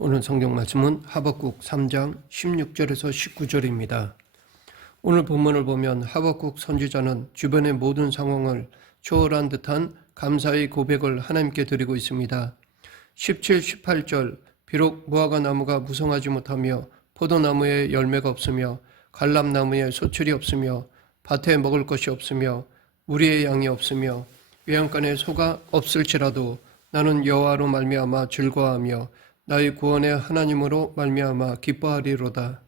오늘 성경 말씀은 하박국 3장 16절에서 19절입니다. 오늘 본문을 보면 하박국 선지자는 주변의 모든 상황을 초월한 듯한 감사의 고백을 하나님께 드리고 있습니다. 17, 18절 비록 무화과 나무가 무성하지 못하며 포도나무에 열매가 없으며 갈람나무에 소출이 없으며 밭에 먹을 것이 없으며 우리의 양이 없으며 외양간에 소가 없을지라도 나는 여호와로 말미암아 즐거워하며 나의 구원의 하나님으로 말미암아 기뻐하리로다.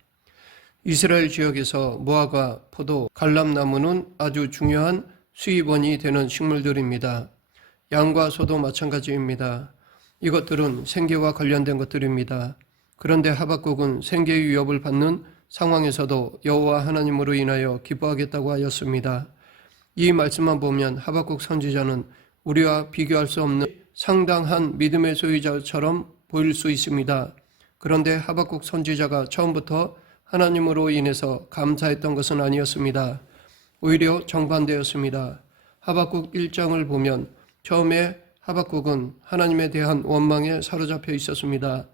이스라엘 지역에서 무화과, 포도, 갈람나무는 아주 중요한 수입원이 되는 식물들입니다. 양과 소도 마찬가지입니다. 이것들은 생계와 관련된 것들입니다. 그런데 하박국은 생계의 위협을 받는 상황에서도 여호와 하나님으로 인하여 기뻐하겠다고 하였습니다. 이 말씀만 보면 하박국 선지자는 우리와 비교할 수 없는 상당한 믿음의 소유자처럼 보일 수 있습니다. 그런데 하박국 선지자가 처음부터 하나님으로 인해서 감사했던 것은 아니었습니다. 오히려 정반대였습니다. 하박국 1장을 보면 처음에 하박국은 하나님에 대한 원망에 사로잡혀 있었습니다.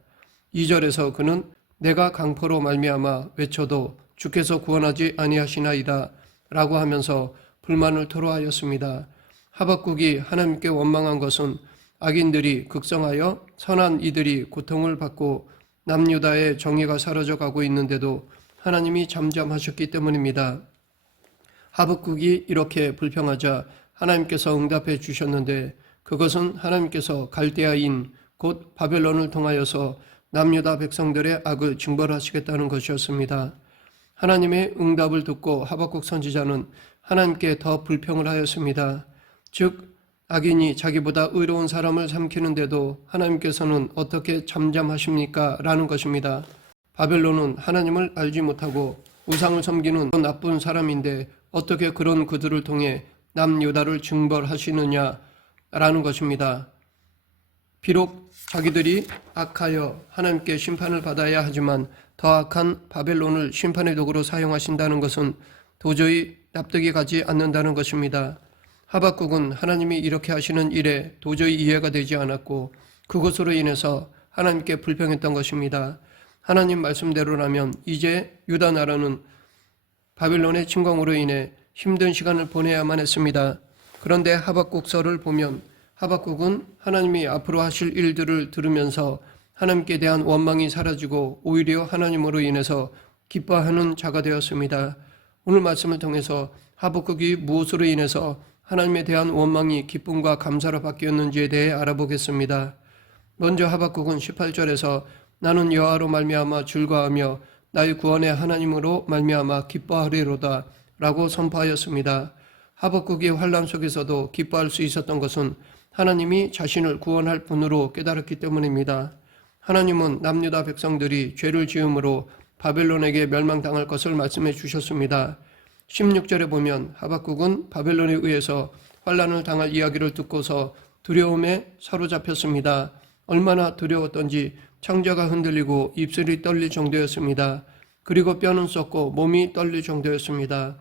2절에서 그는 내가 강포로 말미암아 외쳐도 주께서 구원하지 아니하시나이다 라고 하면서 불만을 토로하였습니다. 하박국이 하나님께 원망한 것은 악인들이 극성하여 선한 이들이 고통을 받고 남유다의 정의가 사라져 가고 있는데도 하나님이 잠잠하셨기 때문입니다. 하박국이 이렇게 불평하자 하나님께서 응답해 주셨는데 그것은 하나님께서 갈대아인 곧 바벨론을 통하여서 남유다 백성들의 악을 징벌하시겠다는 것이었습니다. 하나님의 응답을 듣고 하박국 선지자는 하나님께 더 불평을 하였습니다. 즉 악인이 자기보다 의로운 사람을 삼키는데도 하나님께서는 어떻게 잠잠하십니까? 라는 것입니다. 바벨론은 하나님을 알지 못하고 우상을 섬기는 나쁜 사람인데 어떻게 그런 그들을 통해 남유다를 징벌하시느냐? 라는 것입니다. 비록 자기들이 악하여 하나님께 심판을 받아야 하지만 더 악한 바벨론을 심판의 도구로 사용하신다는 것은 도저히 납득이 가지 않는다는 것입니다. 하박국은 하나님이 이렇게 하시는 일에 도저히 이해가 되지 않았고 그것으로 인해서 하나님께 불평했던 것입니다. 하나님 말씀대로라면 이제 유다 나라는 바벨론의 침공으로 인해 힘든 시간을 보내야만 했습니다. 그런데 하박국서를 보면 하박국은 하나님이 앞으로 하실 일들을 들으면서 하나님께 대한 원망이 사라지고 오히려 하나님으로 인해서 기뻐하는 자가 되었습니다. 오늘 말씀을 통해서 하박국이 무엇으로 인해서 하나님에 대한 원망이 기쁨과 감사로 바뀌었는지에 대해 알아보겠습니다. 먼저 하박국은 18절에서 나는 여호와로 말미암아 즐거워하며 나의 구원의 하나님으로 말미암아 기뻐하리로다 라고 선포하였습니다. 하박국이 환난 속에서도 기뻐할 수 있었던 것은 하나님이 자신을 구원할 분으로 깨달았기 때문입니다. 하나님은 남유다 백성들이 죄를 지음으로 바벨론에게 멸망당할 것을 말씀해 주셨습니다. 16절에 보면 하박국은 바벨론에 의해서 환난을 당할 이야기를 듣고서 두려움에 사로잡혔습니다. 얼마나 두려웠던지 창자가 흔들리고 입술이 떨릴 정도였습니다. 그리고 뼈는 썩고 몸이 떨릴 정도였습니다.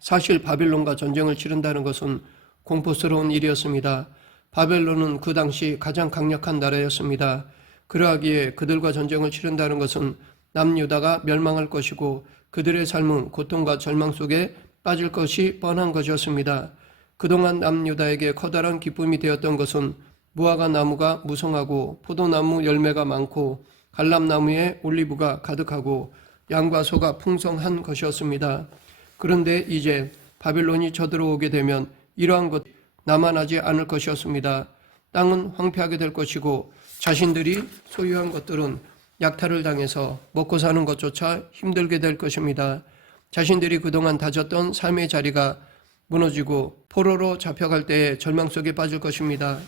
사실 바벨론과 전쟁을 치른다는 것은 공포스러운 일이었습니다. 바벨론은 그 당시 가장 강력한 나라였습니다. 그러하기에 그들과 전쟁을 치른다는 것은 남유다가 멸망할 것이고 그들의 삶은 고통과 절망 속에 빠질 것이 뻔한 것이었습니다. 그동안 남유다에게 커다란 기쁨이 되었던 것은 무화과 나무가 무성하고 포도나무 열매가 많고 갈람나무에 올리브가 가득하고 양과 소가 풍성한 것이었습니다. 그런데 이제 바벨론이 쳐들어오게 되면 이러한 것 남아나지 않을 것이었습니다. 땅은 황폐하게 될 것이고 자신들이 소유한 것들은 약탈을 당해서 먹고 사는 것조차 힘들게 될 것입니다. 자신들이 그동안 다졌던 삶의 자리가 무너지고 포로로 잡혀갈 때에 절망 속에 빠질 것입니다.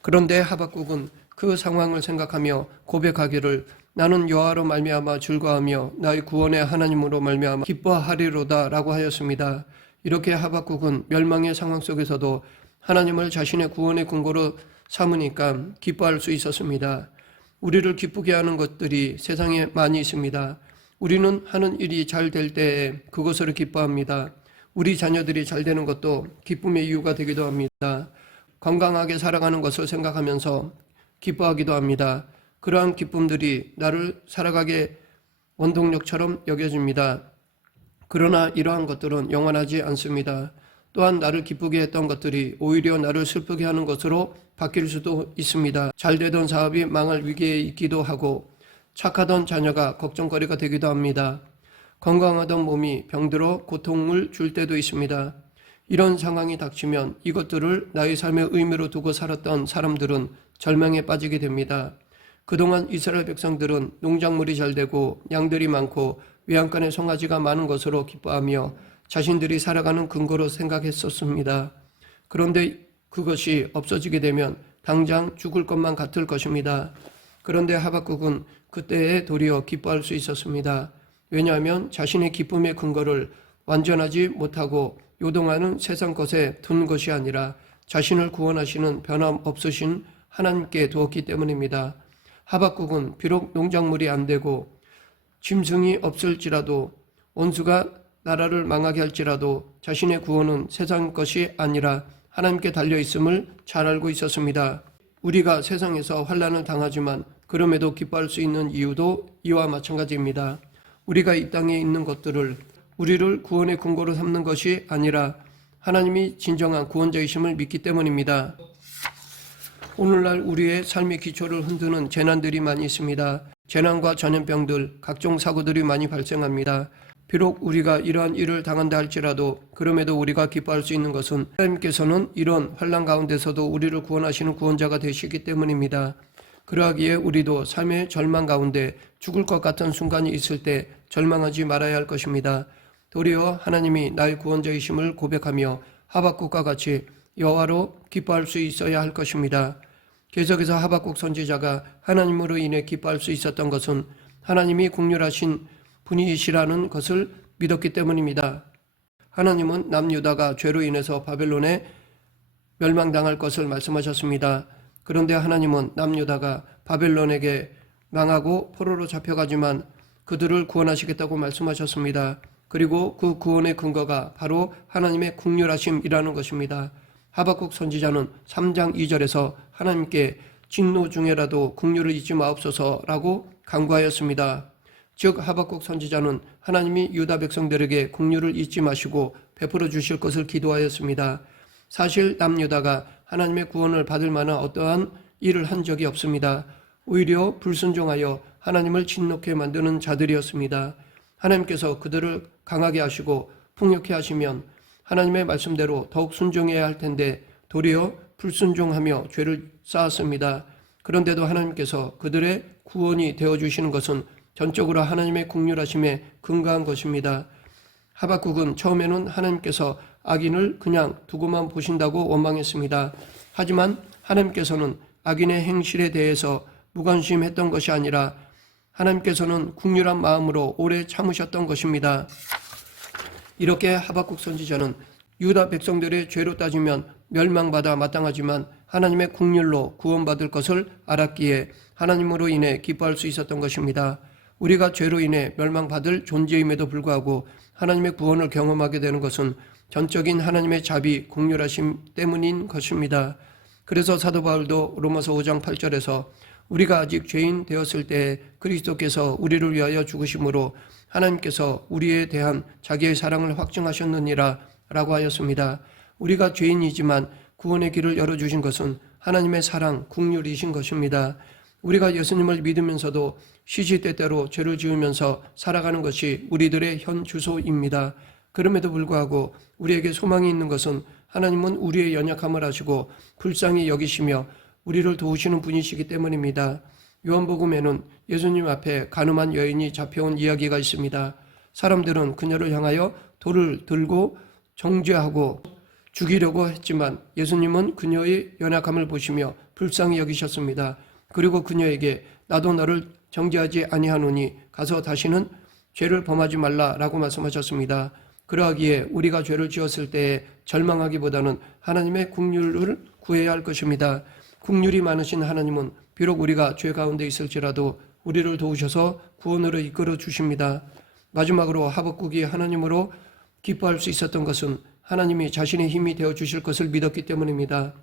그런데 하박국은 그 상황을 생각하며 고백하기를 나는 여호와로 말미암아 즐거워하며 나의 구원의 하나님으로 말미암아 기뻐하리로다 라고 하였습니다. 이렇게 하박국은 멸망의 상황 속에서도 하나님을 자신의 구원의 근거로 삼으니까 기뻐할 수 있었습니다. 우리를 기쁘게 하는 것들이 세상에 많이 있습니다. 우리는 하는 일이 잘 될 때에 그것으로 기뻐합니다. 우리 자녀들이 잘 되는 것도 기쁨의 이유가 되기도 합니다. 건강하게 살아가는 것을 생각하면서 기뻐하기도 합니다. 그러한 기쁨들이 나를 살아가게 원동력처럼 여겨집니다. 그러나 이러한 것들은 영원하지 않습니다. 또한 나를 기쁘게 했던 것들이 오히려 나를 슬프게 하는 것으로 바뀔 수도 있습니다. 잘 되던 사업이 망할 위기에 있기도 하고 착하던 자녀가 걱정거리가 되기도 합니다. 건강하던 몸이 병들어 고통을 줄 때도 있습니다. 이런 상황이 닥치면 이것들을 나의 삶의 의미로 두고 살았던 사람들은 절망에 빠지게 됩니다. 그동안 이스라엘 백성들은 농작물이 잘 되고 양들이 많고 외양간에 송아지가 많은 것으로 기뻐하며 자신들이 살아가는 근거로 생각했었습니다. 그런데 그것이 없어지게 되면 당장 죽을 것만 같을 것입니다. 그런데 하박국은 그때에 도리어 기뻐할 수 있었습니다. 왜냐하면 자신의 기쁨의 근거를 완전하지 못하고 요동하는 세상 것에 둔 것이 아니라 자신을 구원하시는 변함없으신 하나님께 두었기 때문입니다. 하박국은 비록 농작물이 안 되고 짐승이 없을지라도 원수가 나라를 망하게 할지라도 자신의 구원은 세상 것이 아니라 하나님께 달려 있음을 잘 알고 있었습니다. 우리가 세상에서 환난을 당하지만 그럼에도 기뻐할 수 있는 이유도 이와 마찬가지입니다. 우리가 이 땅에 있는 것들을 우리를 구원의 근거로 삼는 것이 아니라 하나님이 진정한 구원자이심을 믿기 때문입니다. 오늘날 우리의 삶의 기초를 흔드는 재난들이 많이 있습니다. 재난과 전염병들, 각종 사고들이 많이 발생합니다. 비록 우리가 이러한 일을 당한다 할지라도 그럼에도 우리가 기뻐할 수 있는 것은 하나님께서는 이런 환난 가운데서도 우리를 구원하시는 구원자가 되시기 때문입니다. 그러하기에 우리도 삶의 절망 가운데 죽을 것 같은 순간이 있을 때 절망하지 말아야 할 것입니다. 도리어 하나님이 나의 구원자이심을 고백하며 하박국과 같이 여호와로 기뻐할 수 있어야 할 것입니다. 계속해서 하박국 선지자가 하나님으로 인해 기뻐할 수 있었던 것은 하나님이 긍휼하신 분이시라는 것을 믿었기 때문입니다. 하나님은 남유다가 죄로 인해서 바벨론에 멸망당할 것을 말씀하셨습니다. 그런데 하나님은 남유다가 바벨론에게 망하고 포로로 잡혀가지만 그들을 구원하시겠다고 말씀하셨습니다. 그리고 그 구원의 근거가 바로 하나님의 긍휼하심이라는 것입니다. 하박국 선지자는 3장 2절에서 하나님께 진노 중에라도 긍휼을 잊지 마옵소서라고 간구하였습니다. 즉 하박국 선지자는 하나님이 유다 백성들에게 긍휼을 잊지 마시고 베풀어 주실 것을 기도하였습니다. 사실 남유다가 하나님의 구원을 받을 만한 어떠한 일을 한 적이 없습니다. 오히려 불순종하여 하나님을 진노케 만드는 자들이었습니다. 하나님께서 그들을 강하게 하시고 풍요케 하시면 하나님의 말씀대로 더욱 순종해야 할 텐데 도리어 불순종하며 죄를 쌓았습니다. 그런데도 하나님께서 그들의 구원이 되어주시는 것은 전적으로 하나님의 긍휼하심에 근거한 것입니다. 하박국은 처음에는 하나님께서 악인을 그냥 두고만 보신다고 원망했습니다. 하지만 하나님께서는 악인의 행실에 대해서 무관심했던 것이 아니라 하나님께서는 긍휼한 마음으로 오래 참으셨던 것입니다. 이렇게 하박국 선지자는 유다 백성들의 죄로 따지면 멸망받아 마땅하지만 하나님의 긍휼로 구원받을 것을 알았기에 하나님으로 인해 기뻐할 수 있었던 것입니다. 우리가 죄로 인해 멸망받을 존재임에도 불구하고 하나님의 구원을 경험하게 되는 것은 전적인 하나님의 자비, 긍휼하심 때문인 것입니다. 그래서 사도 바울도 로마서 5장 8절에서 우리가 아직 죄인 되었을 때 그리스도께서 우리를 위하여 죽으심으로 하나님께서 우리에 대한 자기의 사랑을 확증하셨느니라 라고 하였습니다. 우리가 죄인이지만 구원의 길을 열어주신 것은 하나님의 사랑, 긍휼이신 것입니다. 우리가 예수님을 믿으면서도 시시때때로 죄를 지으면서 살아가는 것이 우리들의 현 주소입니다. 그럼에도 불구하고 우리에게 소망이 있는 것은 하나님은 우리의 연약함을 아시고 불쌍히 여기시며 우리를 도우시는 분이시기 때문입니다. 요한복음에는 예수님 앞에 간음한 여인이 잡혀온 이야기가 있습니다. 사람들은 그녀를 향하여 돌을 들고 정죄하고 죽이려고 했지만 예수님은 그녀의 연약함을 보시며 불쌍히 여기셨습니다. 그리고 그녀에게 나도 너를 정죄하지 아니하노니 가서 다시는 죄를 범하지 말라라고 말씀하셨습니다. 그러하기에 우리가 죄를 지었을 때에 절망하기보다는 하나님의 긍휼을 구해야 할 것입니다. 긍휼이 많으신 하나님은 비록 우리가 죄 가운데 있을지라도 우리를 도우셔서 구원으로 이끌어 주십니다. 마지막으로 하박국이 하나님으로 기뻐할 수 있었던 것은 하나님이 자신의 힘이 되어 주실 것을 믿었기 때문입니다.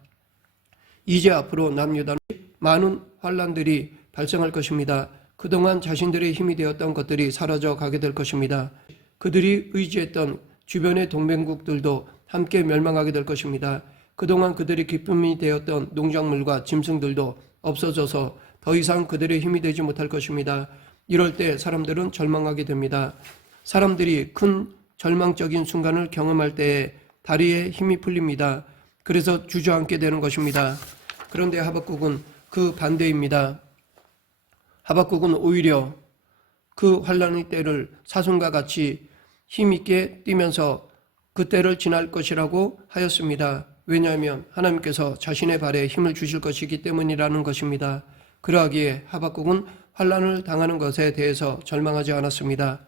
이제 앞으로 남유다는 많은 환난들이 발생할 것입니다. 그동안 자신들의 힘이 되었던 것들이 사라져 가게 될 것입니다. 그들이 의지했던 주변의 동맹국들도 함께 멸망하게 될 것입니다. 그동안 그들의 기쁨이 되었던 농작물과 짐승들도 없어져서 더 이상 그들의 힘이 되지 못할 것입니다. 이럴 때 사람들은 절망하게 됩니다. 사람들이 큰 절망적인 순간을 경험할 때에 다리에 힘이 풀립니다. 그래서 주저앉게 되는 것입니다. 그런데 하박국은 그 반대입니다. 하박국은 오히려 그 환난의 때를 사슴과 같이 힘있게 뛰면서 그 때를 지날 것이라고 하였습니다. 왜냐하면 하나님께서 자신의 발에 힘을 주실 것이기 때문이라는 것입니다. 그러하기에 하박국은 환난을 당하는 것에 대해서 절망하지 않았습니다.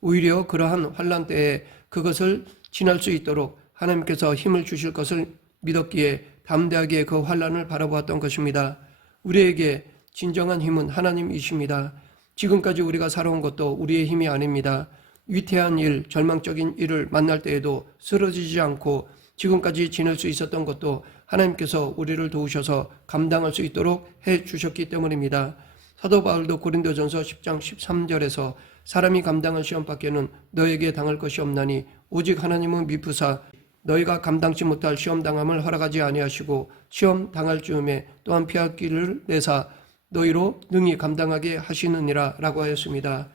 오히려 그러한 환난 때에 그것을 지날 수 있도록 하나님께서 힘을 주실 것을 믿었기에 담대하게 그 환난을 바라보았던 것입니다. 우리에게 진정한 힘은 하나님이십니다. 지금까지 우리가 살아온 것도 우리의 힘이 아닙니다. 위태한 일, 절망적인 일을 만날 때에도 쓰러지지 않고 지금까지 지낼 수 있었던 것도 하나님께서 우리를 도우셔서 감당할 수 있도록 해 주셨기 때문입니다. 사도 바울도 고린도전서 10장 13절에서 사람이 감당할 시험밖에는 너에게 당할 것이 없나니 오직 하나님은 미쁘사 너희가 감당치 못할 시험 당함을 허락하지 아니하시고 시험 당할 즈음에 또한 피할 길을 내사 너희로 능히 감당하게 하시느니라 라고 하였습니다.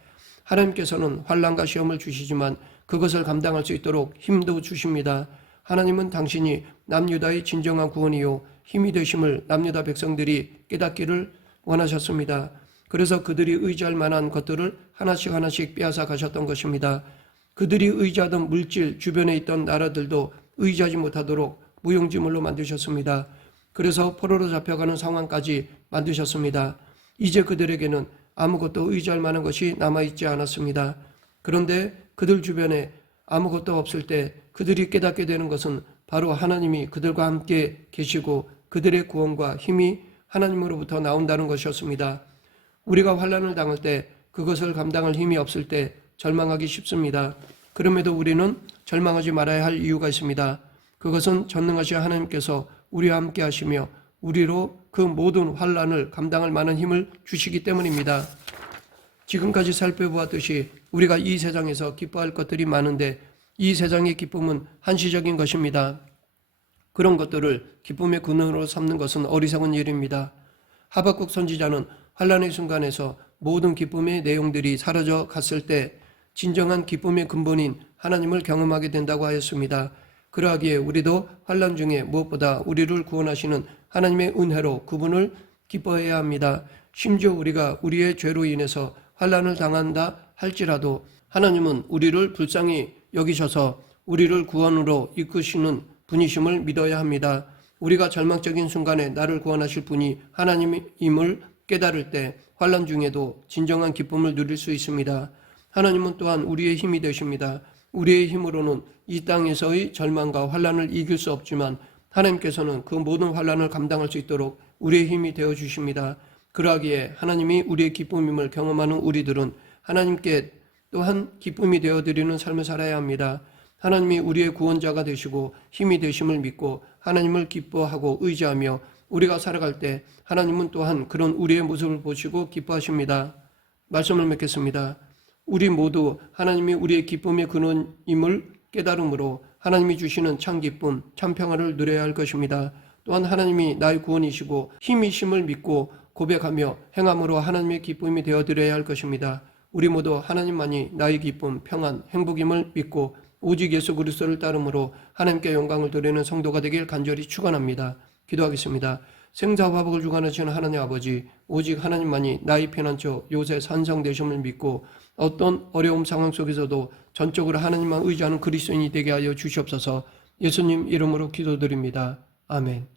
하나님께서는 환난과 시험을 주시지만 그것을 감당할 수 있도록 힘도 주십니다. 하나님은 당신이 남유다의 진정한 구원이요 힘이 되심을 남유다 백성들이 깨닫기를 원하셨습니다. 그래서 그들이 의지할 만한 것들을 하나씩 빼앗아 가셨던 것입니다. 그들이 의지하던 물질, 주변에 있던 나라들도 의지하지 못하도록 무용지물로 만드셨습니다. 그래서 포로로 잡혀가는 상황까지 만드셨습니다. 이제 그들에게는 아무것도 의지할 만한 것이 남아있지 않았습니다. 그런데 그들 주변에 아무것도 없을 때 그들이 깨닫게 되는 것은 바로 하나님이 그들과 함께 계시고 그들의 구원과 힘이 하나님으로부터 나온다는 것이었습니다. 우리가 환난을 당할 때 그것을 감당할 힘이 없을 때 절망하기 쉽습니다. 그럼에도 우리는 절망하지 말아야 할 이유가 있습니다. 그것은 전능하신 하나님께서 우리와 함께 하시며 우리로 그 모든 환난을 감당할 만한 힘을 주시기 때문입니다. 지금까지 살펴보았듯이 우리가 이 세상에서 기뻐할 것들이 많은데 이 세상의 기쁨은 한시적인 것입니다. 그런 것들을 기쁨의 근원으로 삼는 것은 어리석은 일입니다. 하박국 선지자는 환난의 순간에서 모든 기쁨의 내용들이 사라져 갔을 때 진정한 기쁨의 근본인 하나님을 경험하게 된다고 하였습니다. 그러하기에 우리도 환난 중에 무엇보다 우리를 구원하시는 하나님의 은혜로 그분을 기뻐해야 합니다. 심지어 우리가 우리의 죄로 인해서 환난을 당한다 할지라도 하나님은 우리를 불쌍히 여기셔서 우리를 구원으로 이끄시는 분이심을 믿어야 합니다. 우리가 절망적인 순간에 나를 구원하실 분이 하나님임을 깨달을 때 환난 중에도 진정한 기쁨을 누릴 수 있습니다. 하나님은 또한 우리의 힘이 되십니다. 우리의 힘으로는 이 땅에서의 절망과 환난을 이길 수 없지만 하나님께서는 그 모든 환난을 감당할 수 있도록 우리의 힘이 되어 주십니다. 그러하기에 하나님이 우리의 기쁨임을 경험하는 우리들은 하나님께 또한 기쁨이 되어드리는 삶을 살아야 합니다. 하나님이 우리의 구원자가 되시고 힘이 되심을 믿고 하나님을 기뻐하고 의지하며 우리가 살아갈 때 하나님은 또한 그런 우리의 모습을 보시고 기뻐하십니다. 말씀을 맺겠습니다. 우리 모두 하나님이 우리의 기쁨의 근원임을 깨달음으로 하나님이 주시는 참 기쁨, 참 평화를 누려야 할 것입니다. 또한 하나님이 나의 구원이시고 힘이심을 믿고 고백하며 행함으로 하나님의 기쁨이 되어드려야 할 것입니다. 우리 모두 하나님만이 나의 기쁨, 평안, 행복임을 믿고 오직 예수 그리스도를 따름으로 하나님께 영광을 드리는 성도가 되길 간절히 축원합니다. 기도하겠습니다. 생사화복을 주관하시는 하나님 아버지, 오직 하나님만이 나의 피난처 요새 산성되심을 믿고 어떤 어려움 상황 속에서도 전적으로 하나님만 의지하는 그리스도인이 되게 하여 주시옵소서. 예수님 이름으로 기도드립니다. 아멘.